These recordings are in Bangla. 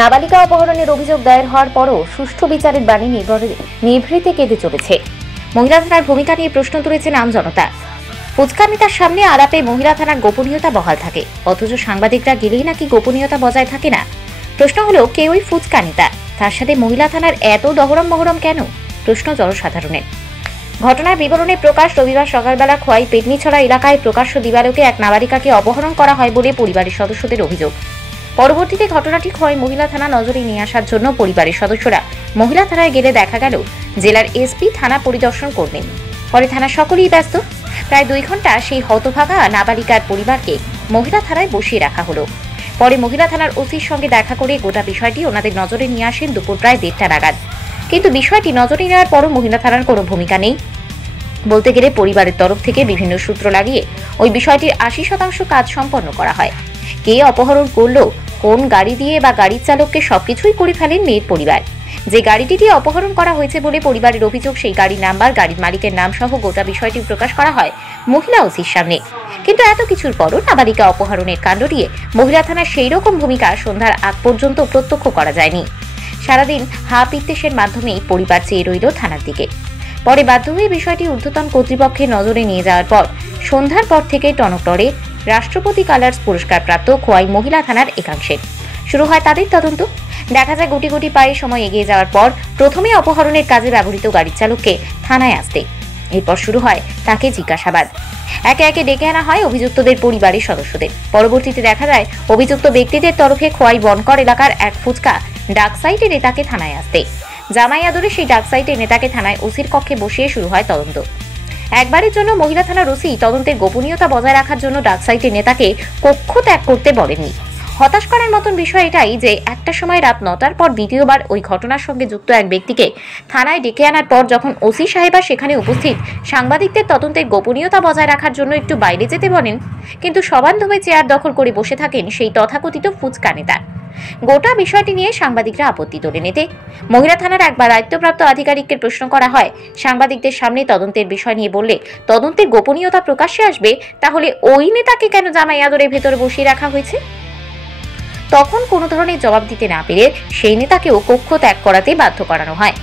নাবালিকা অপহরণের অভিযোগ দায়ের হওয়ার পরও সুষ্ঠু বিচারের বাণী নিভৃতে কেঁদে চলেছে। মহিলা থানার ভূমিকা নিয়ে প্রশ্ন তুলেছেন আমজনতা। ফুচকা নেতার সামনে আলাপে মহিলা থানার গোপনীয়তা বহাল থাকে, অথচ সাংবাদিকরা গেলেই নাকি গোপনীয়তা বজায় থাকে না। প্রশ্ন হলো, কে ওই ফুচকা নেতা? তার সাথে মহিলা থানার এত দহরম মহরম কেন? প্রশ্ন জনসাধারণের। ঘটনার বিবরণে প্রকাশ, রবিবার সকালবেলা খোয়াই পেটনিছড়া এলাকায় প্রকাশ্য দিবালোকে এক নাবালিকাকে অপহরণ করা হয় বলে পরিবারের সদস্যদের অভিযোগ। পরবর্তীতে ঘটনাটি খোয়াই মহিলা থানা নজরে নিয়ে আসার জন্য পরিবারের সদস্যরা মহিলা থানায় গেলে দেখা গেল জেলার এসপি থানা পরিদর্শন করবেন। পরে থানা সকলেই ব্যস্ত। প্রায় 2 ঘন্টা সেই হতভাগা নাবালিকার পরিবারকে মহিলা থানায় বসিয়ে রাখা হলো। পরে মহিলা থানার ওসির সঙ্গে দেখা করে গোটা বিষয়টি ওনাদের নজরে নিয়ে আসেন দুপুর প্রায় 1:30 নাগাদ। কিন্তু বিষয়টি নজরে নেওয়ার পরও মহিলা থানার কোনো ভূমিকা নেই। বলতে গেলে পরিবারের তরফ থেকে বিভিন্ন সূত্র লাগিয়ে ওই বিষয়টির 80% কাজ সম্পন্ন করা হয়। কে অপহরণ করলো, কোন গাড়ি দিয়ে বা গাড়ির চালককে সবকিছুই করে ফেলেন মেয়ের পরিবার। যে গাড়িটি দিয়ে অপহরণ করা হয়েছে বলে পরিবারের অভিযোগ, সেই গাড়ির নাম্বার, গাড়ির মালিকের নাম সহ গোটা বিষয়টি প্রকাশ করা হয় মহিলা ওসির সামনে। কিন্তু এত কিছুর পরও নাবালিকা অপহরণের কাণ্ড নিয়ে মহিলা থানার সেই রকম ভূমিকা সন্ধ্যার আগ পর্যন্ত প্রত্যক্ষ করা যায়নি। সারাদিন হা পিত্তেশের মাধ্যমেই পরিবার চেয়ে রইল থানার দিকে। পরে বাধ্য হয়ে বিষয়টি ঊর্ধ্বতন কর্তৃপক্ষের নজরে নিয়ে যাওয়ার পর সন্ধ্যার পর থেকে টনকটরে রাষ্ট্রপতি কালার্স পুরস্কারপ্রাপ্ত খোয়াই মহিলা থানার একাংশে শুরু হয় তাদের তদন্ত। দেখা যায় গুটি গুটি পায়ে সময় এগিয়ে যাওয়ার পর প্রথমে অপহরণের কাজে ব্যবহৃত গাড়ির চালককে থানায় আসতে, এরপর শুরু হয় তাকে জিজ্ঞাসাবাদ। একে একে ডেকে আনা হয় অভিযুক্তদের পরিবারের সদস্যদের। পরবর্তীতে দেখা যায় অভিযুক্ত ব্যক্তিদের তরফে খোয়াই বনকর এলাকার এক ফুচকা ডাক সাইটের নেতাকে থানায় আসতে। জামাই আদরে সেই ডাক সাইটের নেতাকে থানায় ওসির কক্ষে বসিয়ে শুরু হয় তদন্ত। একবারের জন্য মহিলা থানার ওসি তদন্তের গোপনীয়তা বজায় রাখার জন্য ডাক সাইটের নেতাকে কক্ষ ত্যাগ করতে বলেননি। হতাশ করার মতন বিষয় এটাই যে একটা সময় রাত 9টার পর দ্বিতীয়বার ওই ঘটনার সঙ্গে যুক্ত এক ব্যক্তিকে থানায় ডেকে আনার পর যখন ওসি সাহেবা সেখানে উপস্থিত সাংবাদিকদের তদন্তের গোপনীয়তা বজায় রাখার জন্য একটু বাইরে যেতে বলেন, কিন্তু সবান্ধবে চেয়ার দখল করে বসে থাকেন সেই তথাকথিত ফুচকা নেতা। গোটা বিষয়টি নিয়ে সাংবাদিকরা আপত্তি তোলেন। এতে মহিলা থানার একবার দায়িত্বপ্রাপ্ত আধিকারিককে প্রশ্ন করা হয়, সাংবাদিকদের সামনে তদন্তের বিষয় নিয়ে বললে তদন্তের গোপনীয়তা প্রকাশ্যে আসবে, তাহলে ওই নেতাকে কেন জামাই আদরের ভেতরে বসিয়ে রাখা হয়েছে? তখন কোনো ধরনের জবাব দিতে না পেরে সেই নেতাকেও কক্ষ ত্যাগ করাতে বাধ্য করানো হয়।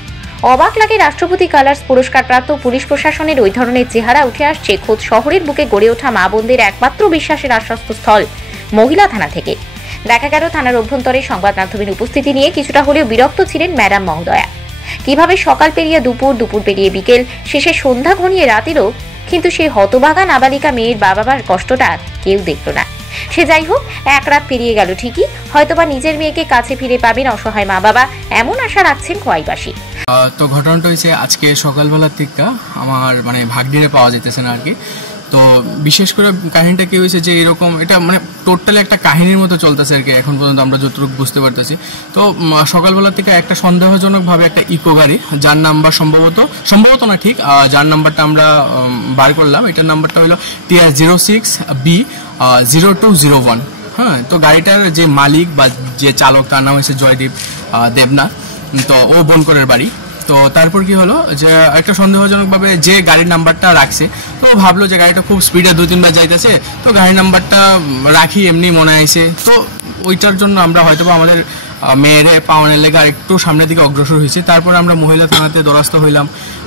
অবাক লাগে রাষ্ট্রপতি কালার্স পুরস্কারপ্রাপ্ত পুলিশ প্রশাসনের ওই ধরনের চেহারা উঠে আসছে খোদ শহরের বুকে গড়ে ওঠা মা বোনদের একমাত্র বিশ্বাসের আশ্রয়স্থল মহিলা থানা থেকে। দেখা গেল থানার অভ্যন্তরে সংবাদ মাধ্যমের উপস্থিতি নিয়ে কিছুটা হলেও বিরক্ত ছিলেন ম্যাডাম মহোদয়া। কিভাবে সকাল পেরিয়ে দুপুর, দুপুর পেরিয়ে বিকেল, শেষে সন্ধ্যা ঘনিয়ে রাত এলো, কিন্তু সেই হতভাগা নাবালিকা মেয়ের বাবার কষ্টটা কেউ দেখল না। সে যাই হোক, এক রাত পেরিয়ে গেল ঠিকই, হয়তোবা নিজের মেয়েকে কাছে ফিরে পাবেন অসহায় মা বাবা, এমন আশা রাখছেন খোয়াইবাসী। তো ঘটনাটা হয়েছে আজকে সকালবেলার থেকে আমার ভাগ্নিরে পাওয়া যেতেছে না আর কি। তো বিশেষ করে কাহিনীটা কি হয়েছে যে এরকম, এটা টোটালি একটা কাহিনীর মতো চলতেছে আর কি এখন পর্যন্ত আমরা যতটুকু বুঝতে পারতেছি। তো সকালবেলা থেকে একটা সন্দেহজনকভাবে একটা ইকো গাড়ি, যার নাম্বার সম্ভবত না ঠিক, যার নাম্বারটা আমরা বার করলাম, এটার নাম্বারটা হলো TR06B0201। হ্যাঁ, তো গাড়িটার যে মালিক বা যে চালক তার নাম হচ্ছে জয়দীপ দেবনাথ। তো ও বনকরের বাড়ি। তো তারপর কি হলো যে একটা সন্দেহজনকভাবে যে গাড়ির নাম্বারটা রাখছে, তো ভাবলো যে গাড়িটা খুব স্পিডে 2-3 বার যাইতেছে, তো গাড়ির নাম্বারটা রাখি এমনি মনে আইছে। তো ওইটার জন্য আমরা হয়তো আমাদের মেয়ের পাওয়ানের লেগে একটু সামনের দিকে অগ্রসর হয়েছি। তারপর আমরা মহিলা থানাতে দ্বারস্থ হইলাম।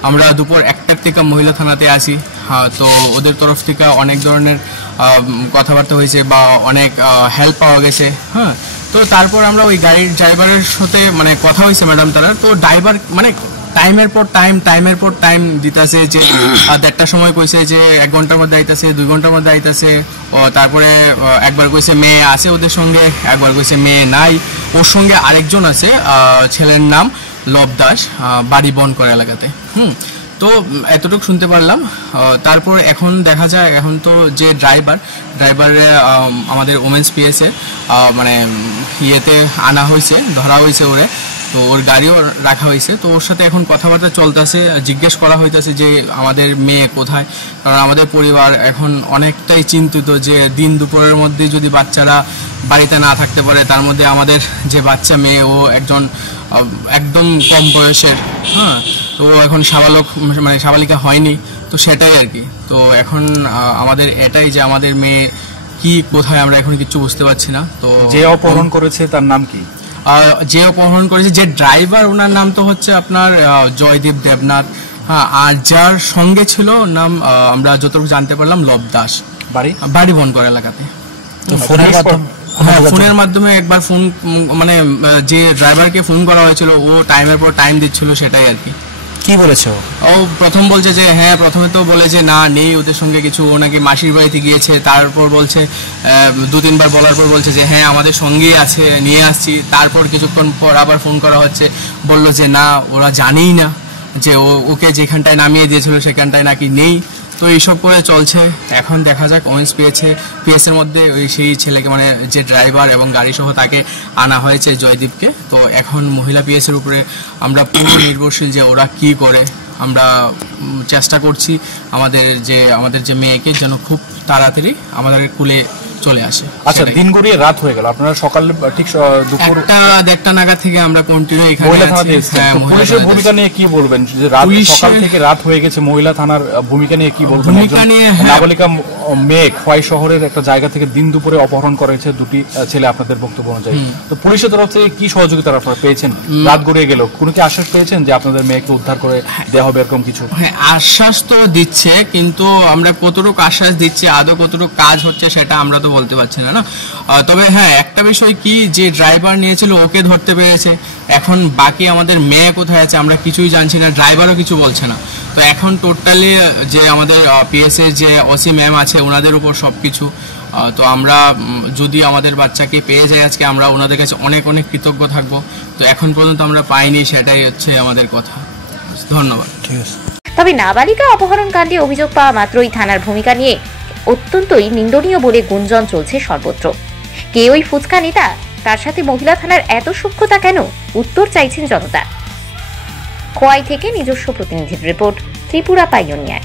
আমরা দুপুর 1টার থেকে মহিলা থানাতে আসি। তো ওদের তরফ থেকে অনেক ধরনের কথাবার্তা হয়েছে বা অনেক হেল্প পাওয়া গেছে। হ্যাঁ, তো তারপর আমরা ওই গাড়ির ড্রাইভারের সাথে কথা হয়েছে ম্যাডাম তারা। তো ড্রাইভার টাইমের পর টাইম দিতেছে, যে 1:30টার সময় কইছে যে 1 ঘন্টার মধ্যে আইতাছে, 2 ঘন্টার মধ্যে আইতাছে। তারপরে একবার কইছে মেয়ে আছে ওদের সঙ্গে, একবার কইছে মেয়ে নাই, ওর সঙ্গে আরেকজন আছে, ছেলের নাম লব দাস, বাড়ি বনকর এলাকাতে। তো এতটুকু শুনতে পারলাম। তারপর এখন দেখা যায়, এখন তো যে ড্রাইভারে আমাদের ওমেন্স পিএসে ইয়েতে আনা হয়েছে, ধরা হয়েছে ওরে। তো ওর গাড়িও রাখা হয়েছে। তো ওর সাথে এখন কথাবার্তা চলতেছে, জিজ্ঞেস করা হইতেছে যে আমাদের মেয়ে কোথায়। কারণ আমাদের পরিবার এখন অনেকটাই চিন্তিত যে দিন দুপুরের মধ্যে যদি বাচ্চারা বাড়িতে না থাকতে পারে, তার মধ্যে আমাদের যে বাচ্চা মেয়ে ও একদম কম বয়সের। হ্যাঁ, তো এখন সাবালিকা হয়নি, তো সেটাই আর কি। তো এখন আমাদের এটাই যে আমাদের মেয়ে কি কোথায় আমরা এখন কিছু বুঝতে পারছি না। তো যে অপহরণ করেছে তার নাম কি? যে অপহরণ করেছে, যে ড্রাইভার, ওনার নাম তো হচ্ছে আপনার জয়দীপ দেবনাথ। হ্যাঁ, আর যার সঙ্গে ছিল ওর নাম আমরা যতটুকু জানতে পারলাম লব দাস, বাড়ি বনকর এলাকাতে। হ্যাঁ, ফোনের মাধ্যমে একবার ফোন, মানে যে ড্রাইভারকে ফোন করা হয়েছিল ও টাইমের পর টাইম দিচ্ছিল, সেটাই আর কি। কি বলেছে ও প্রথম বলছে যে হ্যাঁ, প্রথমে তো বলেছে না নেই ওদের সঙ্গে কিছু, ও নাকি মাসির বাড়িতে গিয়েছে। তারপর বলছে 2-3 বার বলার পর বলছে যে হ্যাঁ আমাদের সঙ্গেই আছে, নিয়ে আসছি। তারপর কিছুক্ষণ পর আবার ফোন করা হচ্ছে, বললো যে না ওরা জানেই না যে ওকে যেখানটায় নামিয়ে দিয়েছিল সেখানটায় নাকি নেই। তো এইসব করে চলছে। এখন দেখা যাক, ওয়েন্স পিএসের মধ্যে ওই সেই ছেলেকে, মানে যে ড্রাইভার এবং গাড়ি সহ তাকে আনা হয়েছে জয়দীপকে। তো এখন মহিলা পিএসের উপরে আমরা পুরো নির্ভরশীল যে ওরা কি করে। আমরা চেষ্টা করছি আমাদের যে মেয়েকে যেন খুব তাড়াতাড়ি আমাদের কুলে চলে আসে। আচ্ছা, দিন গড়িয়ে রাত হয়ে গেল, আপনারা সকাল ঠিক দুপুর 1টা নাগাদ থেকে আমরা কন্টিনিউ এখানে আছি। পুলিশের ভূমিকা নিয়ে কি বলবেন, যে রাত সকাল থেকে রাত হয়ে গেছে, মহিলা থানার ভূমিকা নিয়ে কি বলবেন? নাবালিকা মেয়ে খোয়াই শহরের একটা জায়গা থেকে দিন দুপুরে অপহরণ করেছে দুটি ছেলে, আপনাদের বক্তব্য অনুযায়ী। তো পুলিশের তরফ থেকে কি সহযোগিতা আপনারা পেয়েছেন? রাত গড়িয়ে গেল, কোনো কি আশ্বাস পেয়েছেন যে আপনাদের মেয়েকে উদ্ধার করে দেওয়া হবে এরকম কিছু? হ্যাঁ, আশ্বাস তো দিচ্ছে, কিন্তু আমরা কতটুকু আশ্বাস দিচ্ছি, আদৌ কতটুকু কাজ হচ্ছে সেটা আমরা তো বলতে পারছি না। তবে হ্যাঁ, একটা বিষয় কি, যে ড্রাইভার নিয়েছিল ওকে ধরতে পেরেছে। এখন বাকি আমাদের মেয়ে কোথায় আছে আমরা কিছুই জানছি না, ড্রাইভারও কিছু বলছে না। তো এখন টোটালি যে আমাদের পিএসএ যে ওসি ম্যাম আছে ওনাদের উপর সবকিছু। তো আমরা যদি আমাদের বাচ্চাকে পেয়ে যাই আজকে, আমরা ওনাদের কাছে অনেক অনেক কৃতজ্ঞ থাকবো। তো এখন পর্যন্ত আমরা পাইনি, সেটাই হচ্ছে আমাদের কথা। ধন্যবাদ। তবে নাবালিকা অপহরণ কাণ্ডে অভিযোগ পাওয়া মাত্রই থানার ভূমিকা নিয়ে অত্যন্তই নিন্দনীয় বলে গুঞ্জন চলছে সর্বত্র। কে ওই ফুচকা নেতা, তার সাথে মহিলা থানার এত সূক্ষ্মতা কেন, উত্তর চাইছেন জনতা। খোয়াই থেকে নিজস্ব প্রতিনিধির রিপোর্ট, ত্রিপুরা পাইওনিয়ার।